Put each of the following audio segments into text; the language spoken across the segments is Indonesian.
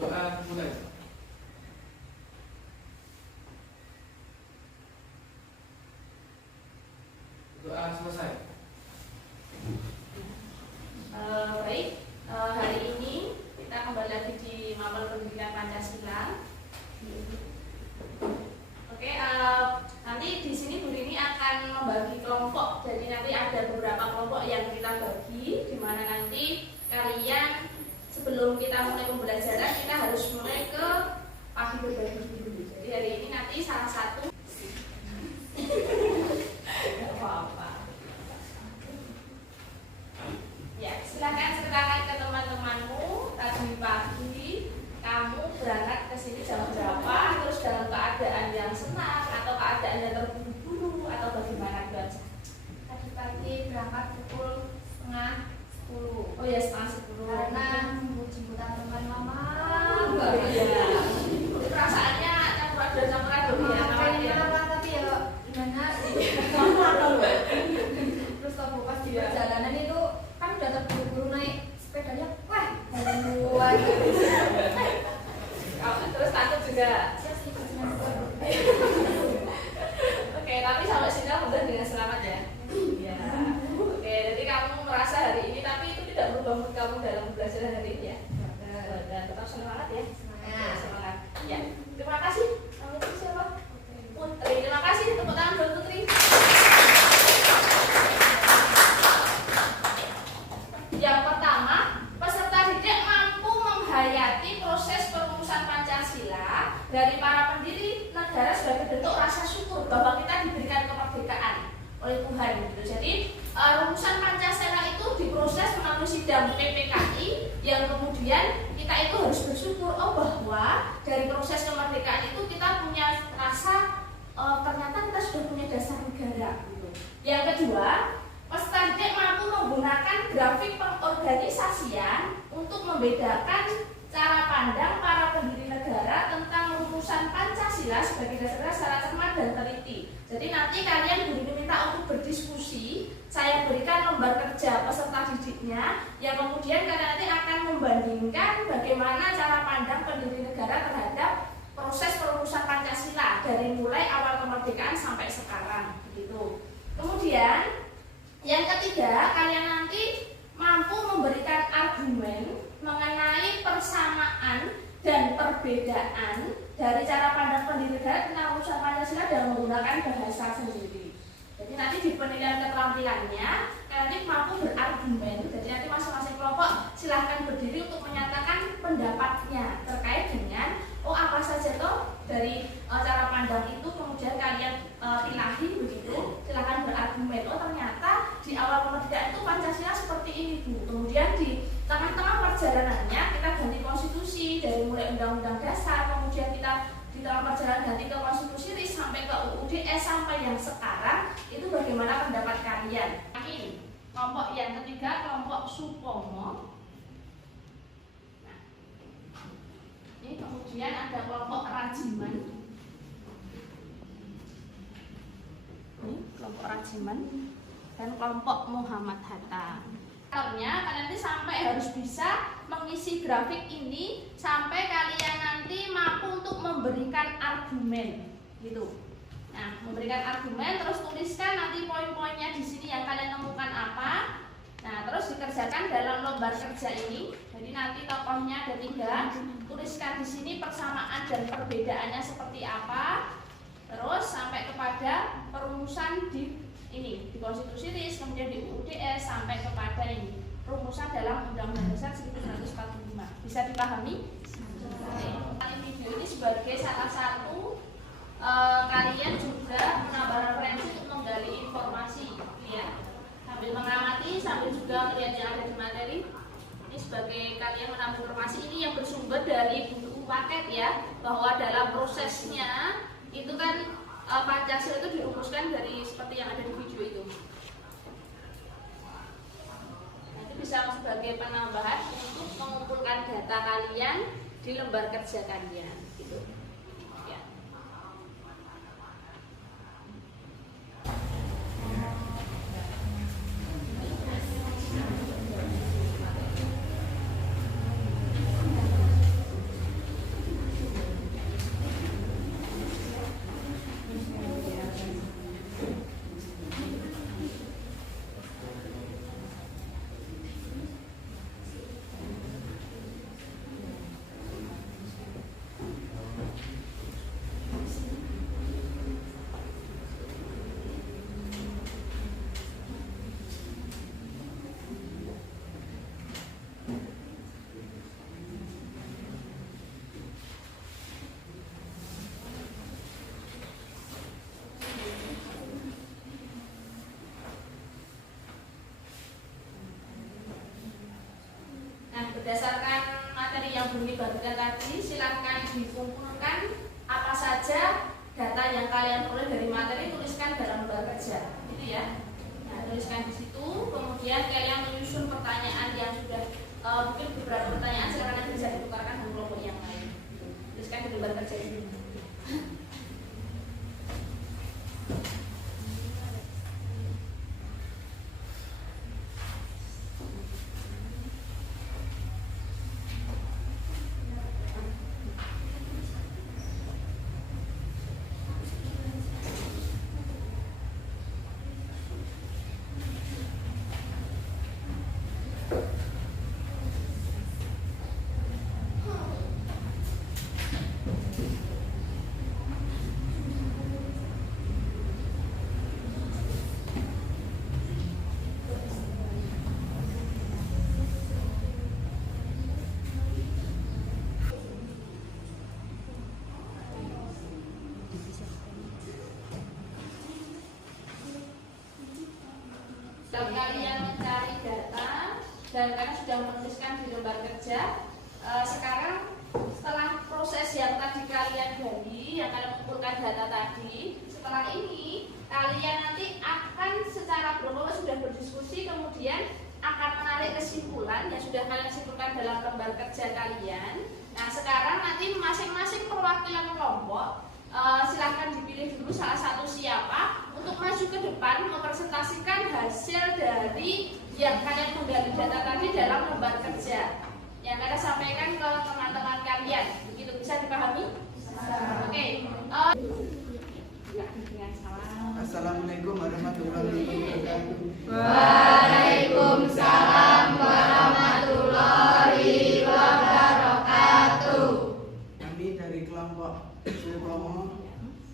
Doa mulai. Doa selesai. Baik, hari ini kita kembali lagi di Mapel Pendidikan Pancasila. Oke, nanti di sini Bu Rini akan membagi kelompok. Jadi nanti ada beberapa kelompok yang kita bagi, di mana nanti kalian sebelum kita mulai pembelajaran kita harus mulai ke pagi berbagi dulu. Jadi hari ini nanti salah satu tidak apa-apa. Ya, silakan ceritakan ke teman-temanmu tadi pagi kamu berangkat ke sini jam berapa, terus dalam keadaan yang senang atau keadaan yang terburu-buru atau bagaimana guys? Tadi pagi berangkat pukul 9:30. Oh ya, 9:30. Karena nunggu jemputan teman mama. Iya. Perasaannya campur aduk ya. Pengen marah tapi ya gimana? Terus kalau pas di perjalanan itu kan udah terburu-buru naik sepedanya, wah jalan luar. Terus takut juga. Siap sih perjalanan luar. Oke, tapi sampai sini mudah dengan selamat ya. Iya. Oke, jadi kamu merasa hari ini tapi itu tidak merubah mood kamu dalam belajar hari ini ya. Dan tetap semangat ya. Semangat. Ya. Terima kasih. Namanya siapa? Putri. Terima kasih. Tepuk tangan buat Putri. Yang pertama, peserta didik mampu menghayati proses perumusan Pancasila dari para pendiri negara sebagai bentuk rasa syukur bahwa kita diberikan kemerdekaan oleh Tuhan gitu. Jadi rumusan Pancasila itu diproses melalui sidang PPKI yang kemudian kita itu harus bersyukur bahwa dari proses kemerdekaan itu kita punya rasa ternyata kita sudah punya dasar negara gitu. Yang kedua, peserta didik mampu menggunakan grafik pengorganisasian untuk membedakan cara pandang para pendiri negara tentang rumusan Pancasila sebagai dasar secara cermat dan teliti. Jadi nanti kalian diminta untuk berdiskusi. Saya berikan lembar kerja peserta didiknya yang kemudian kalian nanti akan membandingkan bagaimana cara pandang pendiri negara terhadap proses perumusan Pancasila dari mulai awal kemerdekaan sampai sekarang begitu. Kemudian yang ketiga, kalian nanti mampu memberikan argumen mengenai persamaan dan perbedaan dari cara pandang pendiri negara tentang urusan Pancasila dengan menggunakan bahasa sendiri. Jadi nanti di penilaian keterampilannya, kalian nanti mampu berargumen. Jadi nanti masing-masing kelompok silahkan berdiri untuk menyatakan pendapatnya terkait dengan apa saja toh dari cara pandang itu kemudian kalian ilahi begitu. Silahkan berargumen. Ternyata di awal kemerdekaan itu Pancasila seperti ini Bu. Kemudian di tengah-tengah perjalanannya kita ganti konstitusi dari mulai undang-undang dasar, kemudian kita di tengah perjalanan ganti ke konstitusi RIS sampai ke UUDS sampai yang sekarang itu bagaimana pendapat kalian? Ini kelompok yang ketiga, kelompok Supomo. Nah, ini kemudian ada kelompok Rajiman. Ini kelompok Rajiman dan kelompok Muhammad Hatta. Kalian nanti sampai harus bisa mengisi grafik ini sampai kalian nanti mampu untuk memberikan argumen gitu. Nah, memberikan argumen terus tuliskan nanti poin-poinnya di sini yang kalian temukan apa. Nah, terus dikerjakan dalam lembar kerja ini. Jadi nanti tokohnya ada 3. Tuliskan di sini persamaan dan perbedaannya seperti apa. Terus sampai kepada perumusan di ini di konstitusi RIS, kemudian di UUDS sampai kepada ini rumusan dalam Undang-Undang Dasar 1945. Bisa dipahami? Ini video ini sebagai salah satu kalian juga menambah referensi untuk menggali informasi ya. Sambil mengamati, sambil juga melihat yang ada di materi. Ini sebagai kalian menambah informasi ini yang bersumber dari buku paket ya, bahwa dalam prosesnya itu kan Pancasila itu dirumuskan dari seperti yang ada di video itu. Nanti bisa sebagai penambahan untuk mengumpulkan data kalian di lembar kerja kalian. Gitu. Ya. berdasarkan materi yang Bumi bagikan tadi, silahkan dikumpulkan apa saja data yang kalian peroleh dari materi, tuliskan dalam lembar kerja, gitu ya. Nah, tuliskan di situ, kemudian kalian menyusun pertanyaan yang sudah mungkin beberapa pertanyaan silakan bisa ditukarkan dengan kelompok yang lain. Tuliskan di lembar kerja ini. Setelah kalian mencari data dan kalian sudah menuliskan di lembar kerja, sekarang setelah proses yang tadi kalian gali, yang kalian kumpulkan data tadi, setelah ini kalian nanti akan secara berkelompok sudah berdiskusi, kemudian akan menarik kesimpulan yang sudah kalian simpulkan dalam lembar kerja kalian. Nah, sekarang nanti masing-masing perwakilan kelompok silahkan dipilih dulu salah satu siapa untuk maju ke depan mempresentasikan hasil dari yang kalian menggali data tadi dalam lembar kerja yang kalian sampaikan ke teman-teman kalian. Begitu, bisa dipahami? Oke. Assalamualaikum warahmatullahi wabarakatuh. Waalaikumsalam warahmatullahi wabarakatuh. Kami dari kelompok Sukomo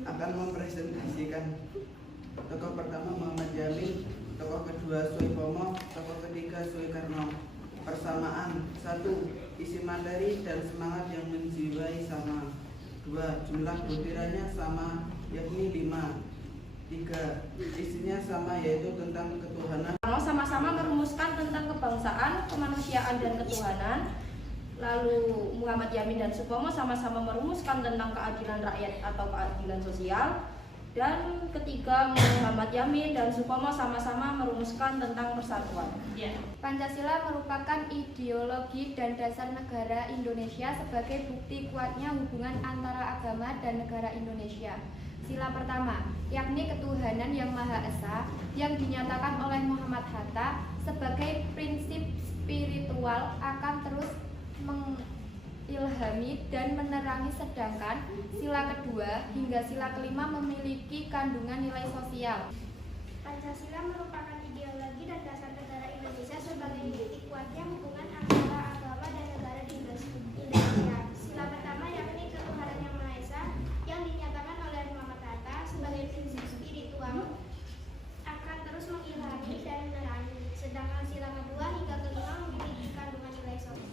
akan mempresentasikan tokoh pertama Muhammad Yamin, tokoh kedua Sukomo, tokoh ketiga Sukarno. Persamaan: 1. Isi materi dan semangat yang menjiwai sama. 2. Jumlah butirannya sama, yakni 5. 3. Isinya sama, yaitu tentang ketuhanan. Sama-sama merumuskan tentang kebangsaan, kemanusiaan dan ketuhanan. Lalu Muhammad Yamin dan Supomo sama-sama merumuskan tentang keadilan rakyat atau keadilan sosial. Dan ketiga, Muhammad Yamin dan Supomo sama-sama merumuskan tentang persatuan. Pancasila merupakan ideologi dan dasar negara Indonesia sebagai bukti kuatnya hubungan antara agama dan negara Indonesia. Sila pertama, yakni ketuhanan yang Maha Esa, yang dinyatakan oleh Muhammad Hatta sebagai prinsip spiritual akan terus mengilhami dan menerangi, sedangkan sila kedua hingga sila kelima memiliki kandungan nilai sosial. Pancasila merupakan ideologi dan dasar negara Indonesia sebagai bukti kuatnya hubungan antara agama dan negara di Indonesia. Sila pertama yakni ketuhanan yang Maha Esa, yang dinyatakan oleh Muhammad Hatta sebagai prinsip spiritual akan terus mengilhami dan menerangi, sedangkan sila kedua hingga kelima memiliki kandungan nilai sosial.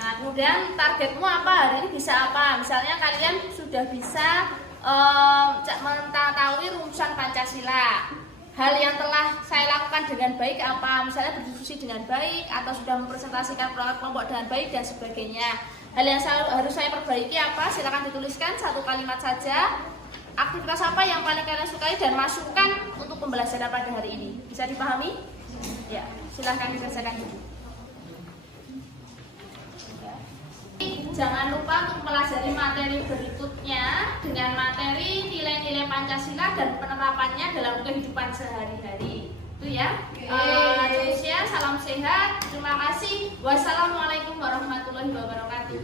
Nah, kemudian targetmu apa hari ini, bisa apa? Misalnya kalian sudah bisa mengetahui rumusan Pancasila. Hal yang telah saya lakukan dengan baik apa? Misalnya berdiskusi dengan baik, atau sudah mempresentasikan kelompok dengan baik dan sebagainya. Hal yang harus saya perbaiki apa? Silakan dituliskan satu kalimat saja. Aktivitas apa yang paling kalian sukai dan masukkan untuk pembelajaran pada hari ini. Bisa dipahami? Ya, silahkan dikerjakan dulu. Jangan lupa untuk mempelajari materi berikutnya dengan materi nilai-nilai Pancasila dan penerapannya dalam kehidupan sehari-hari. Itu ya. Indonesia, salam sehat. Terima kasih. Wassalamualaikum warahmatullahi wabarakatuh.